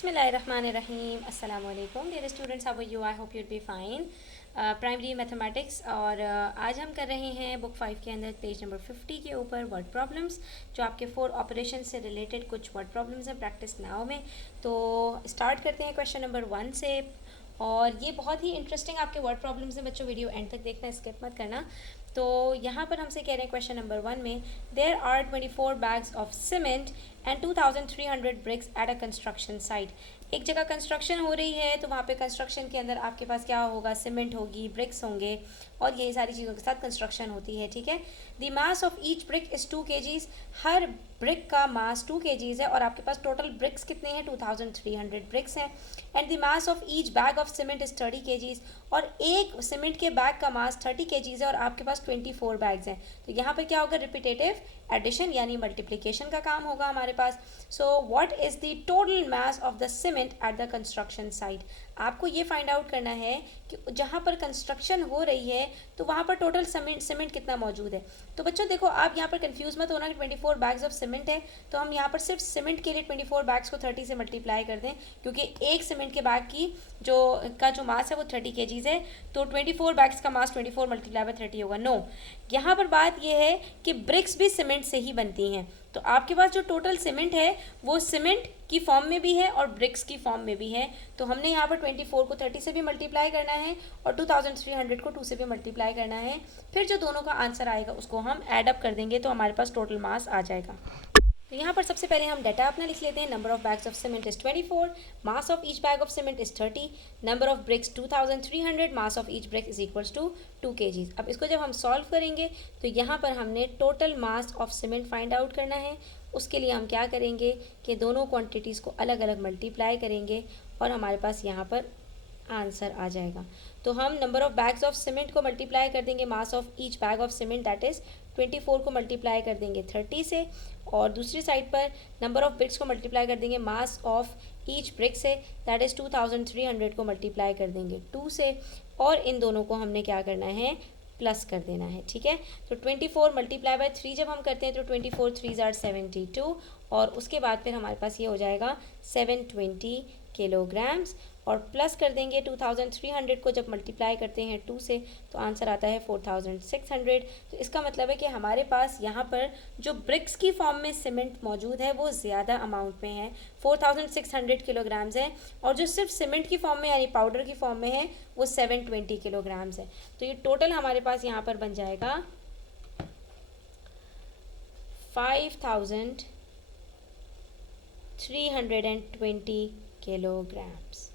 बिस्मिल्लाहिर्रहमानिर्रहीम अस्सलाम वालेकुम dear students, how are you? I hope you'd be fine. Primary mathematics और आज हम कर रहे हैं बुक 5 के अंदर पेज नंबर 50 के ऊपर वर्ड प्रॉब्लम्स, जो आपके 4 ऑपरेशन से रिलेटेड कुछ वर्ड प्रॉब्लम्स हैं प्रैक्टिस नाउ में। तो स्टार्ट करते हैं क्वेश्चन नंबर 1 से। और ये बहुत ही इंटरेस्टिंग आपके वर्ड प्रॉब्लम्स हैं बच्चों, वीडियो एंड तक देखना, स्किप मत करना। तो यहाँ पर हमसे कह रहे हैं क्वेश्चन नंबर 1 में, there are 24 bags of cement and 2300 bricks at a construction site. एक जगह कंस्ट्रक्शन हो रही है तो वहाँ पे कंस्ट्रक्शन के अंदर आपके पास क्या होगा, सीमेंट होगी, ब्रिक्स होंगे और ये सारी चीज़ों के साथ कंस्ट्रक्शन होती है, ठीक है। The mass of each brick is 2 kgs। Her brick का मास 2 kgs है और आपके पास टोटल ब्रिक्स कितने हैं, 2300 ब्रिक्स हैं। And the mass of each bag of cement is 30 kgs। और एक सीमेंट के बैग का मास 30 kgs है और आपके पास 24 बैग्स हैं। तो यहाँ पर क्या होगा, रिपीटेटिव एडिशन यानी मल्टीप्लिकेशन का काम होगा हमारे पास। So what is the total mass of the cement at the construction site. आपको ये फाइंड आउट करना है कि जहाँ पर कंस्ट्रक्शन हो रही है तो वहाँ पर टोटल सीमेंट कितना मौजूद है। तो बच्चों देखो, आप यहाँ पर कंफ्यूज मत होना कि 24 बैग्स ऑफ सीमेंट है तो हम यहाँ पर सिर्फ सीमेंट के लिए 24 बैग्स को 30 से मल्टीप्लाई कर दें, क्योंकि एक सीमेंट के बैग की जो मास है वो 30 kgs है। तो 24 बैग्स का मास 24 मल्टीप्लाई बाय 30 होगा। नो, यहाँ पर बात यह है कि ब्रिक्स भी सीमेंट से ही बनती हैं। तो आपके पास जो टोटल सीमेंट है वो सीमेंट की फॉर्म में भी है और ब्रिक्स की फॉर्म में भी है। तो हमने यहाँ पर 24 को 30 से भी मल्टीप्लाई करना है और 2300 को 2 से भी मल्टीप्लाई करना है। फिर जो दोनों का आंसर आएगा उसको हम ऐड अप कर देंगे तो हमारे पास टोटल मास आ जाएगा। तो यहाँ पर सबसे पहले हम डाटा अपना लिख लेते हैं। Number of bags of cement is 24, mass of each bag of cement is 30, number of bricks 2300, mass of each brick is equals to 2 kgs। अब इसको जब हम सॉल्व करेंगे तो यहाँ पर हमने total mass of cement find out करना है। उसके लिए हम क्या करेंगे कि दोनों क्वांटिटीज़ को अलग अलग मल्टीप्लाई करेंगे और हमारे पास यहाँ पर आंसर आ जाएगा। तो हम number of bags of cement को मल्टीप्लाई कर देंगे मास of each bag of cement, that is 24 को मल्टीप्लाई कर देंगे 30 से, और दूसरी साइड पर नंबर ऑफ ब्रिक्स को मल्टीप्लाई कर देंगे मास ऑफ ईच ब्रिक से, दैट इज़ 2300 को मल्टीप्लाई कर देंगे 2 से, और इन दोनों को हमने क्या करना है, प्लस कर देना है, ठीक है। तो 24 मल्टीप्लाई बाय 3 जब हम करते हैं तो 24 3 आर 72, और उसके बाद फिर हमारे पास ये हो जाएगा 720 किलोग्राम्स, और प्लस कर देंगे 2300 को जब मल्टीप्लाई करते हैं 2 से तो आंसर आता है 4600। तो इसका मतलब है कि हमारे पास यहाँ पर जो ब्रिक्स की फॉर्म में सीमेंट मौजूद है वो ज़्यादा अमाउंट में है, 4600 किलोग्राम्स है, और जो सिर्फ सीमेंट की फॉर्म में यानी पाउडर की फॉर्म में है वो 720 किलोग्राम्स है। तो ये टोटल हमारे पास यहाँ पर बन जाएगा 5320 किलोग्राम्स,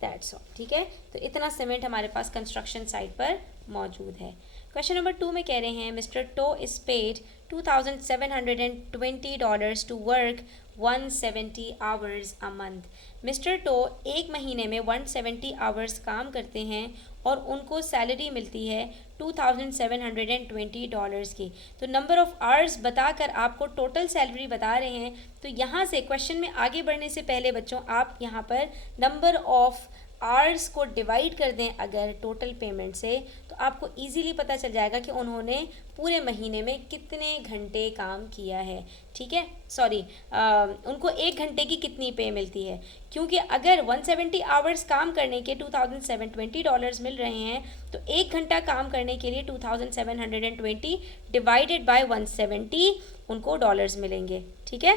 दैट्स ऑल, ठीक है। तो इतना सीमेंट हमारे पास कंस्ट्रक्शन साइट पर मौजूद है। क्वेश्चन नंबर 2 में कह रहे हैं, mister Toh is paid $2720 to work 170 hours a month. Mister Toh एक महीने में 170 आवर्स काम करते हैं और उनको सैलरी मिलती है $2720 की। तो नंबर ऑफ़ आवर्स बताकर आपको टोटल सैलरी बता रहे हैं। तो यहाँ से क्वेश्चन में आगे बढ़ने से पहले बच्चों आप यहाँ पर नंबर ऑफ़ आवर्स को डिवाइड कर दें अगर टोटल पेमेंट से, तो आपको इजीली पता चल जाएगा कि उन्होंने पूरे महीने में कितने घंटे काम किया है, ठीक है। सॉरी, उनको एक घंटे की कितनी पे मिलती है, क्योंकि अगर 170 आवर्स काम करने के $2720 मिल रहे हैं तो एक घंटा काम करने के लिए 2720 डिवाइडेड बाय 170 उनको डॉलर्स मिलेंगे, ठीक है।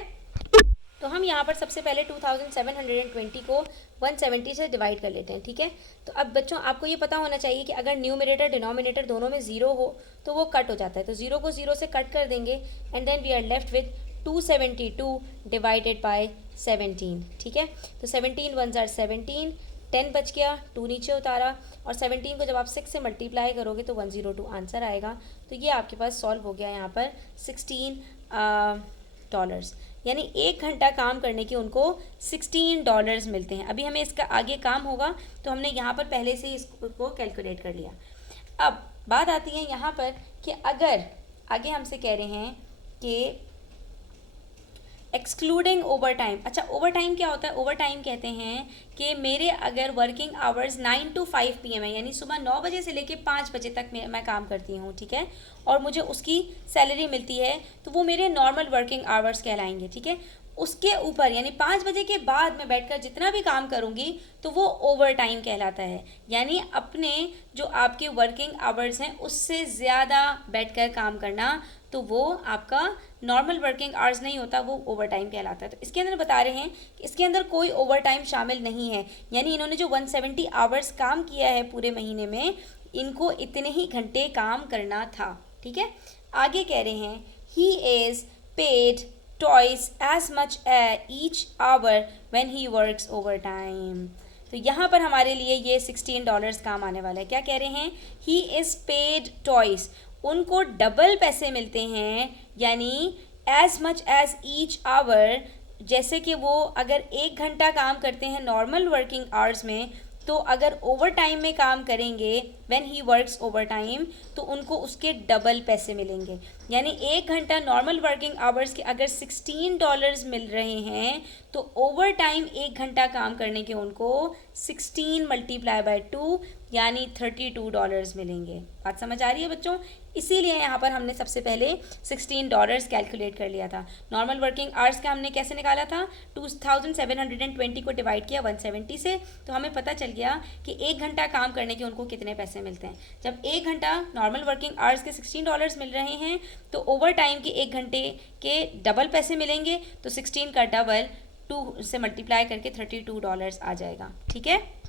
तो हम यहाँ पर सबसे पहले 2720 को 170 से डिवाइड कर लेते हैं, ठीक है। तो अब बच्चों आपको ये पता होना चाहिए कि अगर न्यूमरेटर डिनोमिनेटर दोनों में ज़ीरो हो तो वो कट हो जाता है। तो ज़ीरो को ज़ीरो से कट कर देंगे and then we are left with 272 divided by 17, ठीक है। तो 17 1 ज़ार 17, 10 बच गया, 2 नीचे उतारा, और 17 को जब आप 6 से मल्टीप्लाई करोगे तो 102 आंसर आएगा। तो ये आपके पास सॉल्व हो गया यहाँ पर $16, यानी एक घंटा काम करने के उनको $16 मिलते हैं। अभी हमें इसका आगे काम होगा तो हमने यहाँ पर पहले से ही इसको कैलकुलेट कर लिया। अब बात आती है यहाँ पर कि अगर आगे हमसे कह रहे हैं कि एक्सक्लूडिंग ओवर टाइम। अच्छा, ओवर टाइम क्या होता है? ओवर टाइम कहते हैं कि मेरे अगर वर्किंग आवर्स 9 to 5 PM है, यानी सुबह 9 बजे से लेके 5 बजे तक मैं काम करती हूँ, ठीक है, और मुझे उसकी सैलरी मिलती है, तो वो मेरे नॉर्मल वर्किंग आवर्स कहलाएंगे, ठीक है। उसके ऊपर यानी 5 बजे के बाद मैं बैठकर जितना भी काम करूँगी तो वो ओवर टाइम कहलाता है। यानी अपने जो आपके वर्किंग आवर्स हैं उससे ज़्यादा बैठकर काम करना, तो वो आपका नॉर्मल वर्किंग आवर्स नहीं होता, वो ओवर टाइम कहलाता है। तो इसके अंदर बता रहे हैं कि इसके अंदर कोई ओवर टाइम शामिल नहीं है, यानी इन्होंने जो 170 आवर्स काम किया है पूरे महीने में, इनको इतने ही घंटे काम करना था। ठीक है, आगे कह रहे हैं he is paid twice as much each hour when he works overtime। तो यहाँ पर हमारे लिए ये $16 काम आने वाला है। क्या कह रहे हैं? ही इज़ पेड twice, उनको डबल पैसे मिलते हैं, यानी as much as each hour, जैसे कि वो अगर 1 घंटा काम करते हैं नॉर्मल वर्किंग आवर्स में, तो अगर ओवर टाइम में काम करेंगे when he works over time, तो उनको उसके डबल पैसे मिलेंगे। यानी 1 घंटा नॉर्मल वर्किंग आवर्स के अगर $16 मिल रहे हैं, तो ओवर टाइम 1 घंटा काम करने के उनको 16 × 2 यानी $32 मिलेंगे। बात समझ आ रही है बच्चों? इसीलिए यहाँ पर हमने सबसे पहले $16 कैलकुलेट कर लिया था। नॉर्मल वर्किंग आवर्स का हमने कैसे निकाला था? 2720 को डिवाइड किया 170 से, तो हमें पता चल गया कि 1 घंटा काम करने के उनको कितने पैसे मिलते हैं। जब 1 घंटा नॉर्मल वर्किंग आवर्स के $16 मिल रहे हैं, तो ओवर टाइम के 1 घंटे के डबल पैसे मिलेंगे, तो 16 का डबल 2 से मल्टीप्लाई करके $32 आ जाएगा। ठीक है,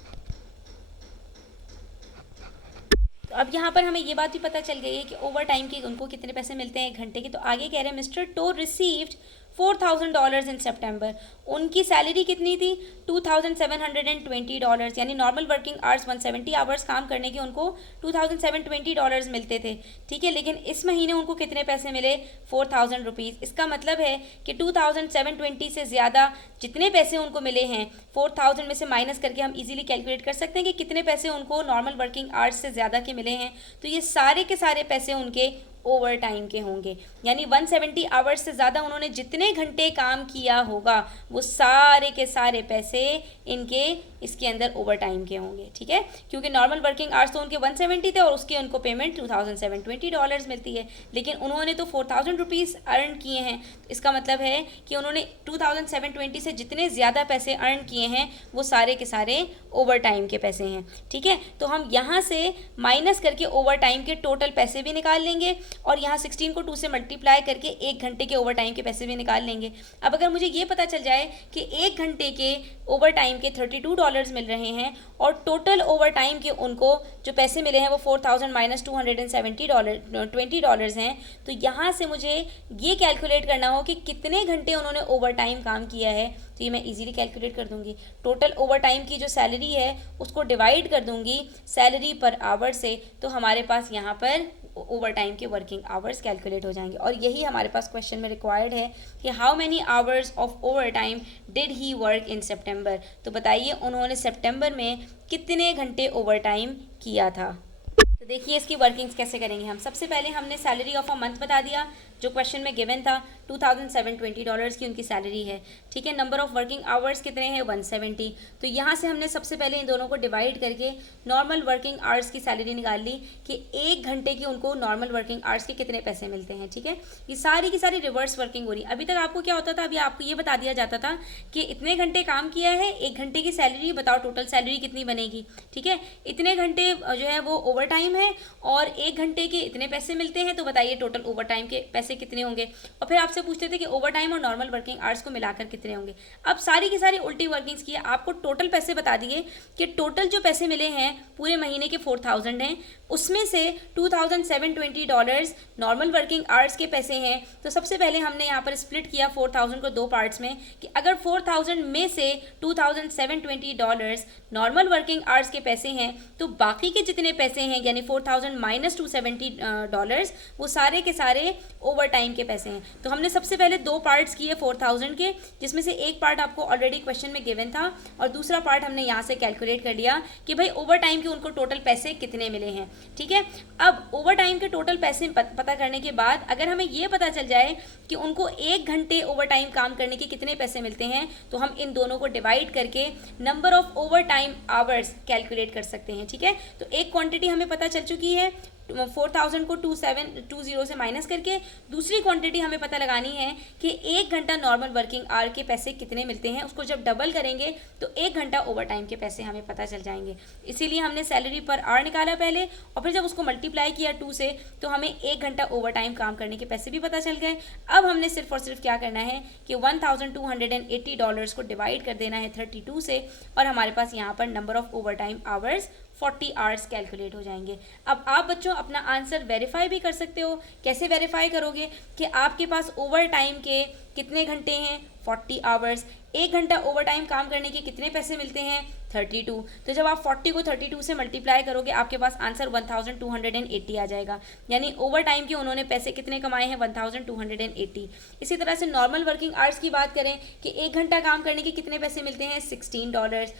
अब यहाँ पर हमें ये बात भी पता चल गई है कि ओवर टाइम के उनको कितने पैसे मिलते हैं 1 घंटे के। तो आगे कह रहे हैं मिस्टर टो रिसीव्ड $4,000 इन सितंबर। उनकी सैलरी कितनी थी? $2,720, यानी नॉर्मल वर्किंग आवर्स 170 आवर्स काम करने के उनको $2,720 मिलते थे। ठीक है, लेकिन इस महीने उनको कितने पैसे मिले? 4,000 रुपीज़। इसका मतलब है कि 2,720 से ज़्यादा जितने पैसे उनको मिले हैं, 4,000 में से माइनस करके हम इजीली कैलकुलेट कर सकते हैं कि कितने पैसे उनको नॉर्मल वर्किंग आवर्स से ज़्यादा के मिले हैं। तो ये सारे के सारे पैसे उनके ओवर टाइम के होंगे, यानी 170 आवर्स से ज़्यादा उन्होंने जितने घंटे काम किया होगा, वो सारे के सारे पैसे इनके इसके अंदर ओवर टाइम के होंगे। ठीक है, क्योंकि नॉर्मल वर्किंग आवर्स तो उनके 170 थे और उसके उनको पेमेंट $2,720 मिलती है, लेकिन उन्होंने तो 4,000 रुपीज़ अर्न किए हैं। इसका मतलब है कि उन्होंने 2,720 से जितने ज़्यादा पैसे अर्न किए हैं, वो सारे के सारे ओवर टाइम के पैसे हैं। ठीक है, तो हम यहाँ से माइनस करके ओवर टाइम के टोटल पैसे भी निकाल लेंगे, और यहाँ 16 को 2 से मल्टीप्लाई करके 1 घंटे के ओवर टाइम के पैसे भी निकाल लेंगे। अब अगर मुझे ये पता चल जाए कि 1 घंटे के ओवर टाइम के $32 मिल रहे हैं और टोटल ओवर टाइम के उनको जो पैसे मिले हैं वो 4,000 माइनस $220 हैं, तो यहाँ से मुझे ये कैलकुलेट करना हो कि कितने घंटे उन्होंने ओवर टाइम काम किया है। तो ये मैं इजीली कैलकुलेट कर दूंगी। टोटल ओवर टाइम की जो सैलरी है उसको डिवाइड कर दूंगी सैलरी पर आवर से, तो हमारे पास यहाँ पर ओवर टाइम के वर्किंग आवर्स कैलकुलेट हो जाएंगे। और यही हमारे पास क्वेश्चन में रिक्वायर्ड है कि how many hours of overtime did he work in September. तो बताइए उन्होंने सितंबर में कितने घंटे ओवर टाइम किया था। तो देखिए इसकी वर्किंग्स कैसे करेंगे हम। सबसे पहले हमने सैलरी ऑफ अ मंथ बता दिया, जो क्वेश्चन में गिवन था $2,720 की उनकी सैलरी है। ठीक है, नंबर ऑफ वर्किंग आवर्स कितने हैं? 170। तो यहाँ से हमने सबसे पहले इन दोनों को डिवाइड करके नॉर्मल वर्किंग आवर्स की सैलरी निकाल ली कि 1 घंटे की उनको नॉर्मल वर्किंग आवर्स के कितने पैसे मिलते हैं। ठीक है, ये सारी की सारी रिवर्स वर्किंग हो रही है। अभी तक आपको क्या होता था, अभी आपको ये बता दिया जाता था कि इतने घंटे काम किया है, 1 घंटे की सैलरी बताओ, टोटल सैलरी कितनी बनेगी। ठीक है, इतने घंटे जो है वो ओवर टाइम है और 1 घंटे के इतने पैसे मिलते हैं, तो बताइए टोटल ओवर टाइम के पैसे कितने होंगे। और फिर आपसे पूछते थे कि ओवर टाइम और नॉर्मल वर्किंग आवर्स को मिलाकर कितने होंगे। अब सारी की सारी उल्टी वर्किंग्स की आपको टोटल पैसे बता दिए कि टोटल जो पैसे मिले हैं पूरे महीने के 4,000 हैं, उसमें से $2,720 नॉर्मल वर्किंग आवर्स के पैसे हैं। तो सबसे पहले हमने यहाँ पर स्प्लिट किया 4,000 को 2 पार्ट्स में कि अगर 4,000 में से $2,720 नॉर्मल वर्किंग आवर्स के पैसे हैं, तो बाकी के जितने पैसे हैं यानी 4,000 माइनस $270 वो सारे के सारे ओवर टाइम के पैसे हैं। तो हमने सबसे पहले 2 पार्ट्स किए 4,000 के, जिसमें से एक पार्ट आपको ऑलरेडी क्वेश्चन में गिवन था और दूसरा पार्ट हमने यहाँ से कैलकुलेट कर लिया कि भाई ओवर टाइम के उनको टोटल पैसे कितने मिले हैं। ठीक है, अब ओवर टाइम के टोटल पैसे पता करने के बाद अगर हमें ये पता चल जाए कि उनको 1 घंटे ओवर टाइम काम करने के कितने पैसे मिलते हैं, तो हम इन दोनों को डिवाइड करके number of over time hours calculate कर सकते हैं। ठीक है, तो एक क्वांटिटी हमें पता चल चुकी है 4000 को 2720 से माइनस करके दूसरी क्वांटिटी हमें पता लगानी है कि 1 घंटा नॉर्मल वर्किंग आवर के पैसे कितने मिलते हैं। उसको जब डबल करेंगे तो 1 घंटा ओवर टाइम के पैसे हमें पता चल जाएंगे। इसीलिए हमने सैलरी पर आवर निकाला पहले, और फिर जब उसको मल्टीप्लाई किया 2 से तो हमें 1 घंटा ओवर टाइम काम करने के पैसे भी पता चल गए। अब हमने सिर्फ और सिर्फ क्या करना है कि $1280 को डिवाइड कर देना है 32 से, और हमारे पास यहाँ पर number of over time hours 40 hours calculate हो जाएंगे। अब आप बच्चों अपना आंसर वेरीफाई भी कर सकते हो। कैसे वेरीफाई करोगे कि आपके पास ओवर टाइम के कितने घंटे हैं, 40 आवर्स। 1 घंटा ओवर टाइम काम करने के कितने पैसे मिलते हैं, 32। तो जब आप 40 को 32 से मल्टीप्लाई करोगे आपके पास आंसर 1280 आ जाएगा। यानी ओवर टाइम के उन्होंने पैसे कितने कमाए हैं, 1280। इसी तरह से नॉर्मल वर्किंग आवर्स की बात करें कि 1 घंटा काम करने के कितने पैसे मिलते हैं, $16।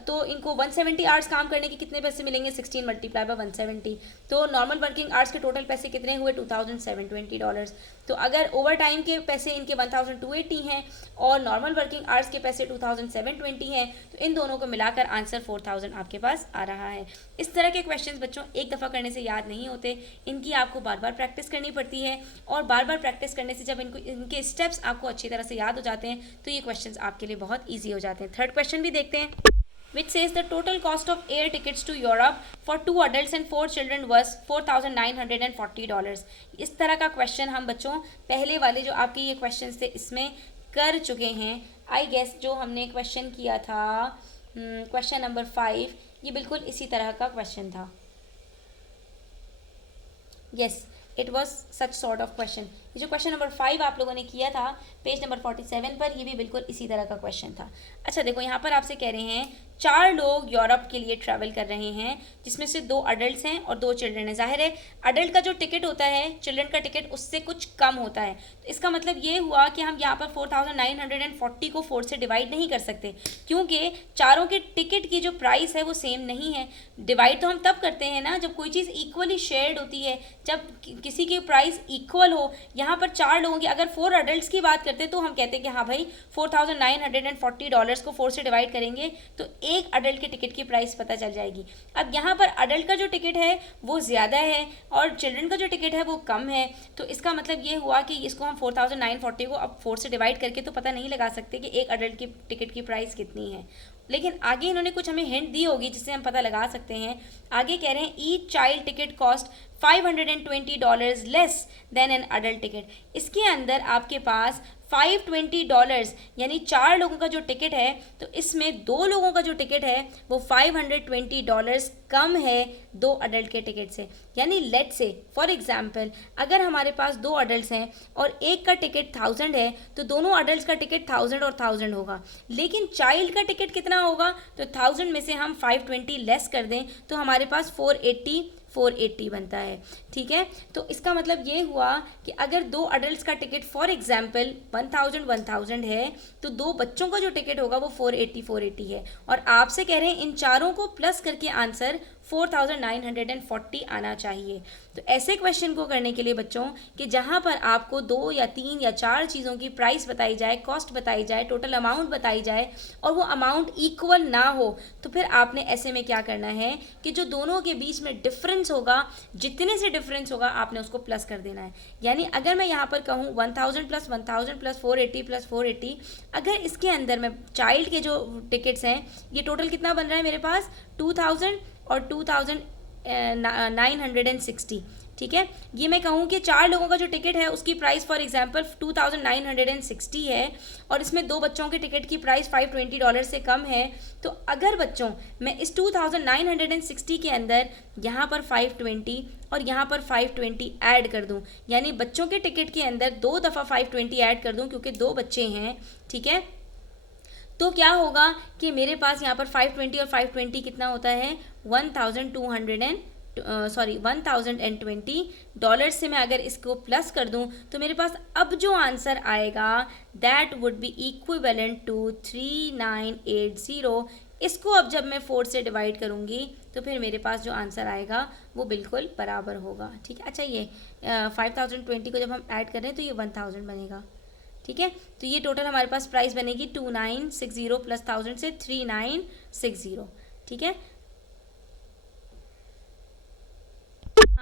तो इनको 170 आवर्स काम करने के कितने पैसे मिलेंगे, 16 मल्टीप्लाई बाय 170। तो नॉर्मल वर्किंग आवर्स के टोटल पैसे कितने हुए, $2720। तो अगर ओवर टाइम के पैसे इनके 1280 हैं और नॉर्मल वर्किंग आवर्स के पैसे 2720 हैं, तो इन दोनों को मिलाकर आंसर 4000 आपके पास आ रहा है। इस तरह के क्वेश्चंस बच्चों एक दफ़ा करने से याद नहीं होते, इनकी आपको बार बार प्रैक्टिस करनी पड़ती है, और बार बार प्रैक्टिस करने से जब इनके स्टेप्स आपको अच्छी तरह से याद हो जाते हैं तो ये क्वेश्चंस आपके लिए बहुत ईजी हो जाते हैं। थर्ड क्वेश्चन भी देखते हैं, which says the total cost of air tickets to Europe for 2 adults and 4 children was $4,940। इस तरह का क्वेश्चन हम बच्चों पहले वाले जो आपके ये क्वेश्चन थे इसमें कर चुके हैं। आई गेस जो हमने क्वेश्चन किया था क्वेश्चन नंबर 5, ये बिल्कुल इसी तरह का क्वेश्चन था। Yes, it was such sort of question. ये जो क्वेश्चन नंबर 5 आप लोगों ने किया था पेज नंबर 47 पर, ये भी बिल्कुल इसी तरह का क्वेश्चन था। अच्छा देखो, यहाँ पर आपसे कह रहे हैं 4 लोग यूरोप के लिए ट्रैवल कर रहे हैं, जिसमें से 2 अडल्ट हैं और 2 चिल्ड्रन हैं। जाहिर है अडल्ट का जो टिकट होता है चिल्ड्रन का टिकट उससे कुछ कम होता है। तो इसका मतलब ये हुआ कि हम यहाँ पर 4940 को 4 से डिवाइड नहीं कर सकते, क्योंकि चारों के टिकट की जो प्राइस है वो सेम नहीं है। डिवाइड तो हम तब करते हैं ना जब कोई चीज़ इक्वली शेयर्ड होती है, जब किसी की प्राइस इक्वल हो। यहाँ पर 4 लोगों की, अगर 4 अडल्ट की बात करते तो हम कहते हैं कि हाँ भाई $4940 को 4 से डिवाइड करेंगे तो एक अडल्ट के टिकट की प्राइस पता चल जाएगी। अब यहाँ पर अडल्ट का जो टिकट है वो ज़्यादा है और चिल्ड्रन का जो टिकट है वो कम है, तो इसका मतलब ये हुआ कि इसको हम 4940 को अब 4 से डिवाइड करके तो पता नहीं लगा सकते कि एक अडल्ट की टिकट की प्राइस कितनी है। लेकिन आगे इन्होंने कुछ हमें हिंट दी होगी जिससे हम पता लगा सकते हैं। आगे कह रहे हैं each child ticket cost $520 less than an adult ticket. इसके अंदर आपके पास $520 यानी 4 लोगों का जो टिकट है, तो इसमें 2 लोगों का जो टिकट है वो $520 कम है 2 अडल्ट के टिकट से। यानी लेट्स से फॉर एग्जांपल अगर हमारे पास 2 अडल्ट हैं और एक का टिकट 1000 है, तो दोनों अडल्ट का टिकट 1000 और 1000 होगा। लेकिन चाइल्ड का टिकट कितना होगा, तो 1000 में से हम 520 लेस कर दें तो हमारे पास 480 बनता है। ठीक है, तो इसका मतलब ये हुआ कि अगर 2 अडल्ट का टिकट फॉर एग्जांपल 1000 है, तो 2 बच्चों का जो टिकट होगा वो 480 है, और आपसे कह रहे हैं इन चारों को प्लस करके आंसर 4940 आना चाहिए। तो ऐसे क्वेश्चन को करने के लिए बच्चों कि जहाँ पर आपको 2 या 3 या 4 चीज़ों की प्राइस बताई जाए, कॉस्ट बताई जाए, टोटल अमाउंट बताई जाए और वो अमाउंट इक्वल ना हो, तो फिर आपने ऐसे में क्या करना है कि जो दोनों के बीच में डिफरेंस होगा, जितने से डिफरेंस होगा आपने उसको प्लस कर देना है। यानी अगर मैं यहाँ पर कहूँ 1000 प्लस 1000 प्लस 480 प्लस 480, अगर इसके अंदर मैं चाइल्ड के जो टिकट्स हैं ये टोटल कितना बन रहा है मेरे पास 2000 और 2960। ठीक है, ये मैं कहूँ कि 4 लोगों का जो टिकट है उसकी प्राइस फॉर एग्जांपल 2960 है और इसमें 2 बच्चों के टिकट की प्राइस $520 से कम है, तो अगर बच्चों मैं इस 2960 के अंदर यहाँ पर 520 और यहाँ पर 520 ऐड कर दूँ, यानी बच्चों के टिकट के अंदर 2 दफ़ा 520 ऐड कर दूँ क्योंकि 2 बच्चे हैं। ठीक है, तो क्या होगा कि मेरे पास यहाँ पर 520 और 520 कितना होता है 1020 डॉलर्स से मैं अगर इसको प्लस कर दूं तो मेरे पास अब जो आंसर आएगा that would be equivalent to 3980। इसको अब जब मैं 4 से डिवाइड करूंगी तो फिर मेरे पास जो आंसर आएगा वो बिल्कुल बराबर होगा। ठीक है, अच्छा ये 5020 को जब हम ऐड कर रहे हैं तो ये 1000 बनेगा। ठीक है, तो ये टोटल हमारे पास प्राइस बनेगी 2960 प्लस 1000 से 3960। ठीक है,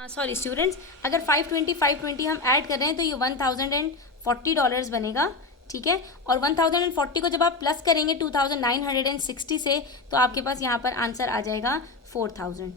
सॉरी स्टूडेंट्स, अगर 520 हम ऐड कर रहे हैं तो ये $1040 बनेगा, ठीक है। और 1040 को जब आप प्लस करेंगे 2960 से, तो आपके पास यहाँ पर आंसर आ जाएगा 4000।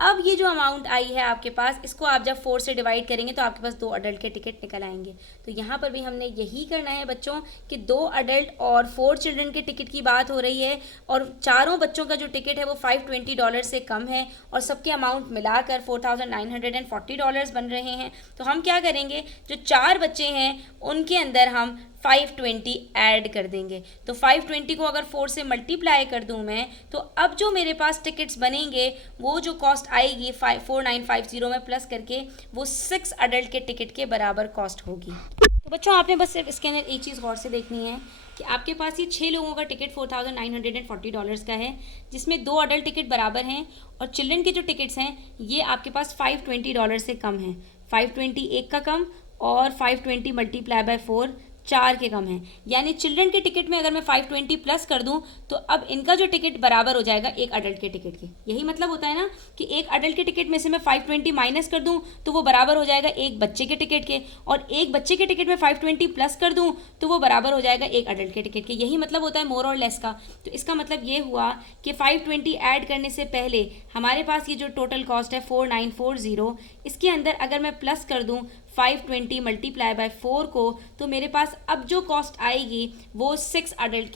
अब ये जो अमाउंट आई है आपके पास, इसको आप जब 4 से डिवाइड करेंगे तो आपके पास 2 अडल्ट के टिकट निकल आएंगे। तो यहाँ पर भी हमने यही करना है बच्चों कि 2 अडल्ट और 4 चिल्ड्रन के टिकट की बात हो रही है, और चारों बच्चों का जो टिकट है वो $520 से कम है, और सबके अमाउंट मिलाकर $4940 बन रहे हैं। तो हम क्या करेंगे, जो 4 बच्चे हैं उनके अंदर हम 520 ऐड कर देंगे। तो 520 को अगर 4 से मल्टीप्लाई कर दूं मैं, तो अब जो मेरे पास टिकट्स बनेंगे वो जो कॉस्ट आएगी 4950 में प्लस करके, वो 6 अडल्ट के टिकट के बराबर कॉस्ट होगी। तो बच्चों आपने बस सिर्फ इसके अंदर एक चीज़ गौर से देखनी है कि आपके पास ये 6 लोगों का टिकट $4940 का है, जिसमें 2 अडल्ट टिकट बराबर हैं, और चिल्ड्रन के जो टिकट्स हैं ये आपके पास $520 से कम हैं। 520 एक का कम, और 520 मल्टीप्लाई बाय 4 4 के कम है। यानी चिल्ड्रन के टिकट में अगर मैं 520 प्लस कर दूं तो अब इनका जो टिकट बराबर हो जाएगा एक अडल्ट के टिकट के। यही मतलब होता है ना कि एक अडल्ट के टिकट में से मैं 520 माइनस कर दूं तो वो बराबर हो जाएगा एक बच्चे के टिकट के, और एक बच्चे के टिकट में 520 प्लस कर दूं तो वो बराबर हो जाएगा एक अडल्ट के टिकट के। यही मतलब होता है मोर और लेस का। तो इसका मतलब ये हुआ कि 520 ऐड करने से पहले हमारे पास ये जो टोटल कॉस्ट है 4940, इसके अंदर अगर मैं प्लस कर दूं 520 मल्टीप्लाई बाय 4 को, तो मेरे पास अब जो कॉस्ट आएगी वो 6 अडल्ट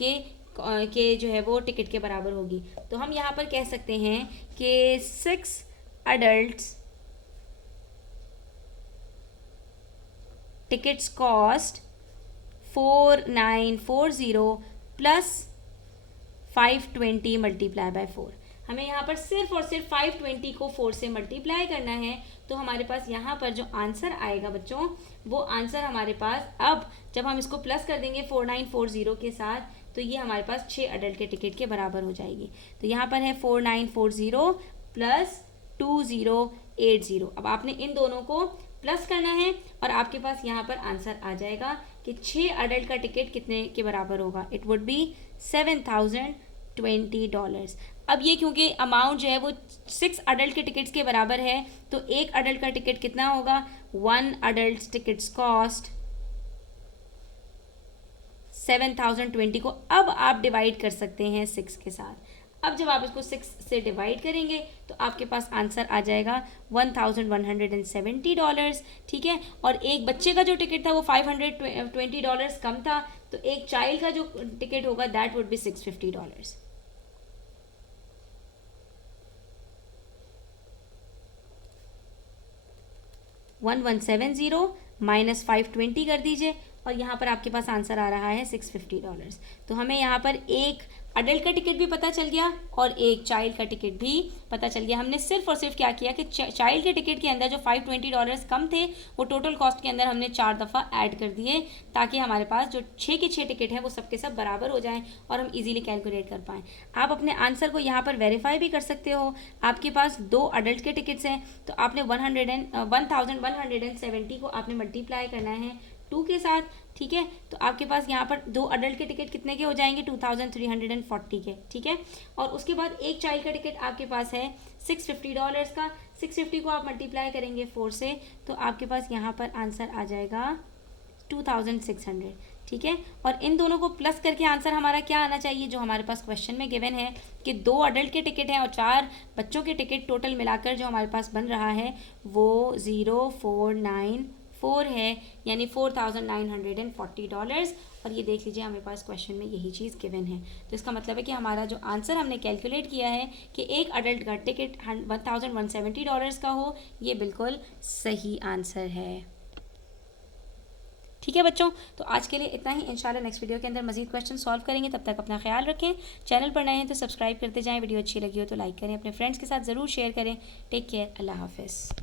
के जो है वो टिकट के बराबर होगी। तो हम यहाँ पर कह सकते हैं कि 6 adults tickets cost 4940 plus 520 multiply by 4। हमें यहाँ पर सिर्फ और सिर्फ 520 को 4 से मल्टीप्लाई करना है, तो हमारे पास यहाँ पर जो आंसर आएगा बच्चों, वो आंसर हमारे पास, अब जब हम इसको प्लस कर देंगे 4940 के साथ, तो ये हमारे पास 6 अडल्ट के टिकट के बराबर हो जाएगी। तो यहाँ पर है 4940 प्लस 2080। अब आपने इन दोनों को प्लस करना है और आपके पास यहाँ पर आंसर आ जाएगा कि 6 अडल्ट का टिकट कितने के बराबर होगा। It would be $7020। अब ये क्योंकि अमाउंट जो है वो 6 अडल्ट के टिकट्स के बराबर है, तो एक अडल्ट का टिकट कितना होगा, 1 अडल्ट टिकट्स कॉस्ट 7020 को अब आप डिवाइड कर सकते हैं 6 के साथ। अब जब आप इसको 6 से डिवाइड करेंगे तो आपके पास आंसर आ जाएगा $1170, ठीक है। और एक बच्चे का जो टिकट था वो $520 कम था, तो एक चाइल्ड का जो टिकट होगा दैट वुड बी $650। 1170 माइनस 520 कर दीजिए, और यहाँ पर आपके पास आंसर आ रहा है $650। तो हमें यहाँ पर एक अडल्ट का टिकट भी पता चल गया और एक चाइल्ड का टिकट भी पता चल गया। हमने सिर्फ और सिर्फ क्या किया कि चाइल्ड के टिकट के अंदर जो $520 कम थे वो टोटल कॉस्ट के अंदर हमने 4 दफ़ा ऐड कर दिए, ताकि हमारे पास जो 6 के 6 टिकट हैं वो सबके सब बराबर हो जाएं और हम इजीली कैलकुलेट कर पाएँ। आप अपने आंसर को यहाँ पर वेरीफाई भी कर सकते हो। आपके पास 2 अडल्ट के टिकट्स हैं, तो आपने 1170 को आपने मल्टीप्लाई करना है 2 के साथ, ठीक है। तो आपके पास यहाँ पर 2 अडल्ट के टिकट कितने के हो जाएंगे, 2340 के, ठीक है। और उसके बाद एक चाइल्ड का टिकट आपके पास है $650 का। 650 को आप मल्टीप्लाई करेंगे 4 से, तो आपके पास यहाँ पर आंसर आ जाएगा 2600, ठीक है। और इन दोनों को प्लस करके आंसर हमारा क्या आना चाहिए, जो हमारे पास क्वेश्चन में गिवन है कि 2 अडल्ट के टिकट हैं और 4 बच्चों के टिकट टोटल मिलाकर जो हमारे पास बन रहा है वो 0494 है, यानी $4940। और ये देख लीजिए हमारे पास क्वेश्चन में यही चीज़ गिवन है। तो इसका मतलब है कि हमारा जो आंसर हमने कैलकुलेट किया है कि एक अडल्ट का टिकट $1170 का हो, ये बिल्कुल सही आंसर है, ठीक है बच्चों। तो आज के लिए इतना ही। इंशाल्लाह नेक्स्ट वीडियो के अंदर मजीद क्वेश्चन सॉल्व करेंगे। तब तक अपना ख्याल रखें। चैनल पर नए हैं तो सब्सक्राइब करते जाएं। वीडियो अच्छी लगी हो तो लाइक करें, अपने फ्रेंड्स के साथ ज़रूर शेयर करें। टेक केयर, अल्लाह हाफिज़।